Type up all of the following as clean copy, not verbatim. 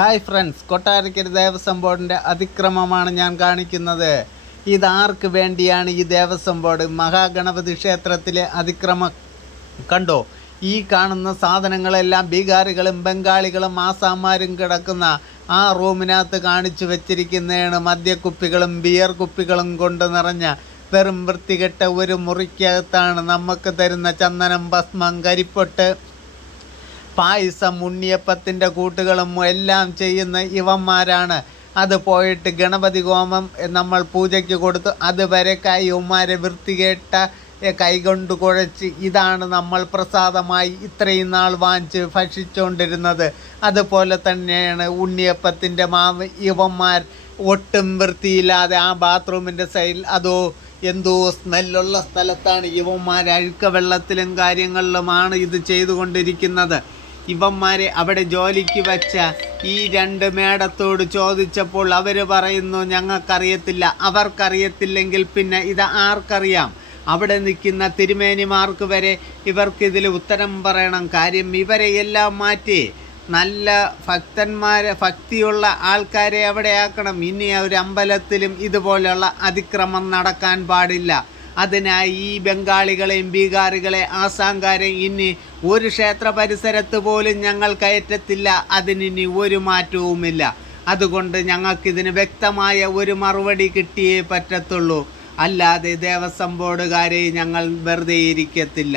Hi friends, Kottarakkara Devaswom ബോർഡിൻ്റെ അതിക്രമമാണ് ഞാൻ കാണിക്കുന്നത്. ഇതാർക്ക് വേണ്ടിയാണ് ഈ ദേവസ്വം ബോർഡ്? മഹാഗണപതി ക്ഷേത്രത്തിലെ അതിക്രമം കണ്ടോ? ഈ കാണുന്ന സാധനങ്ങളെല്ലാം ബീഹാറികളും ബംഗാളികളും ആസാമാരും കിടക്കുന്ന ആ റൂമിനകത്ത് കാണിച്ചു വെച്ചിരിക്കുന്നതാണ്. മദ്യക്കുപ്പികളും ബിയർ കുപ്പികളും കൊണ്ട് നിറഞ്ഞ വെറും വൃത്തികെട്ട ഒരു മുറിക്കകത്താണ് നമുക്ക് തരുന്ന ചന്ദനം, ഭസ്മം, കരിപ്പൊട്ട്, പായസം, ഉണ്ണിയപ്പത്തിൻ്റെ കൂട്ടുകളും എല്ലാം ചെയ്യുന്ന ഇവന്മാരാണ്. അത് പോയിട്ട് ഗണപതി ഹോമം നമ്മൾ പൂജയ്ക്ക് കൊടുത്തു. അതുവരെ ഇവന്മാരെ വൃത്തികേട്ട കൈകൊണ്ട് കുഴച്ച് ഇതാണ് നമ്മൾ പ്രസാദമായി ഇത്രയും നാൾ വാങ്ങിച്ച് ഭക്ഷിച്ചുകൊണ്ടിരുന്നത്. അതുപോലെ തന്നെയാണ് ഉണ്ണിയപ്പത്തിൻ്റെ മാവ്. ഇവന്മാർ ഒട്ടും വൃത്തിയില്ലാതെ ആ ബാത്റൂമിൻ്റെ സൈഡിൽ അതോ എന്തോ സ്മെല്ലുള്ള സ്ഥലത്താണ് ഇവന്മാർ അഴുക്ക വെള്ളത്തിലും കാര്യങ്ങളിലുമാണ് ഇത് ചെയ്തുകൊണ്ടിരിക്കുന്നത്. ഇവന്മാരെ അവിടെ ജോലിക്ക് വെച്ച ഈ രണ്ട് മേഡത്തോട് ചോദിച്ചപ്പോൾ അവർ പറയുന്നു ഞങ്ങൾക്കറിയത്തില്ല. അവർക്കറിയത്തില്ലെങ്കിൽ പിന്നെ ഇത് ആർക്കറിയാം? അവിടെ നിൽക്കുന്ന തിരുമേനിമാർക്ക് വരെ ഇവർക്കിതിൽ ഉത്തരം പറയണം. കാര്യം ഇവരെ എല്ലാം മാറ്റി നല്ല ഭക്തിയുള്ള ആൾക്കാരെ അവിടെ ആക്കണം. ഇനി ഒരു അമ്പലത്തിലും ഇതുപോലെയുള്ള അതിക്രമം നടക്കാൻ പാടില്ല. അതിനായി ഈ ബംഗാളികളെയും ബീഹാറികളെ ആസാംകാരെയും ഇനി ഒരു ക്ഷേത്ര പരിസരത്ത് പോലും ഞങ്ങൾ കയറ്റത്തില്ല. അതിനി ഒരു മാറ്റവുമില്ല. അതുകൊണ്ട് ഞങ്ങൾക്കിതിന് വ്യക്തമായ ഒരു മറുപടി കിട്ടിയേ പറ്റത്തുള്ളൂ. അല്ലാതെ ദേവസ്വം ബോർഡുകാരെ ഞങ്ങൾ വെറുതെ ഇരിക്കത്തില്ല.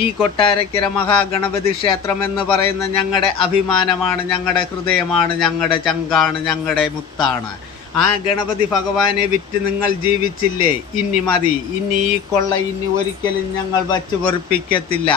ഈ കൊട്ടാരക്കര മഹാഗണപതി ക്ഷേത്രം എന്ന് പറയുന്ന ഞങ്ങളുടെ അഭിമാനമാണ്, ഞങ്ങളുടെ ഹൃദയമാണ്, ഞങ്ങളുടെ ചങ്കാണ്, ഞങ്ങളുടെ മുത്താണ്. ആ ഗണപതി ഭഗവാനെ വിറ്റ് നിങ്ങൾ ജീവിച്ചില്ലേ? ഇനി മതി. ഇനി ഈ കൊള്ള ഇനി ഒരിക്കലും ഞങ്ങൾ വച്ച് വെറുപ്പിക്കത്തില്ല.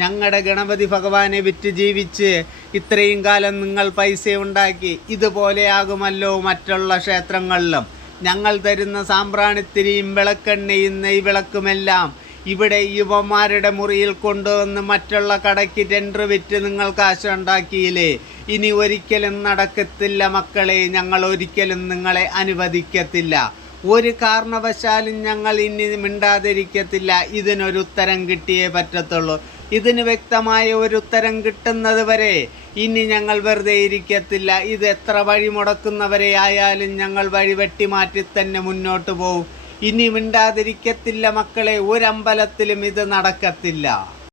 ഞങ്ങളുടെ ഗണപതി ഭഗവാനെ വിറ്റ് ജീവിച്ച് ഇത്രയും കാലം നിങ്ങൾ പൈസ ഉണ്ടാക്കി. ഇതുപോലെയാകുമല്ലോ മറ്റുള്ള ക്ഷേത്രങ്ങളിലും. ഞങ്ങൾ തരുന്ന സാമ്പ്രാണിത്തിരിയും വിളക്കെണ്ണയും നെയ്വിളക്കുമെല്ലാം ഇവിടെ യുവമാരുടെ മുറിയിൽ കൊണ്ടുവന്ന് മറ്റുള്ള കടയ്ക്ക് ടെൻഡർ വിറ്റ് നിങ്ങൾ കാശുണ്ടാക്കിയില്ലേ? ഇനി ഒരിക്കലും നടക്കത്തില്ല മക്കളെ. ഞങ്ങൾ ഒരിക്കലും നിങ്ങളെ അനുവദിക്കത്തില്ല. ഒരു കാരണവശാലും ഞങ്ങൾ ഇനി മിണ്ടാതിരിക്കത്തില്ല. ഇതിനൊരു ഉത്തരം കിട്ടിയേ പറ്റത്തുള്ളൂ. ഇതിന് വ്യക്തമായ ഒരു ഉത്തരം കിട്ടുന്നത് വരെ ഇനി ഞങ്ങൾ വെറുതെ ഇരിക്കത്തില്ല. ഇത് എത്ര വഴി മുടക്കുന്നവരെ ആയാലും ഞങ്ങൾ വഴി വെട്ടിമാറ്റി തന്നെ മുന്നോട്ട് പോകും. ഇനി മിണ്ടാതിരിക്കത്തില്ല മക്കളെ. ഒരമ്പലത്തിലും ഇത് നടക്കത്തില്ല.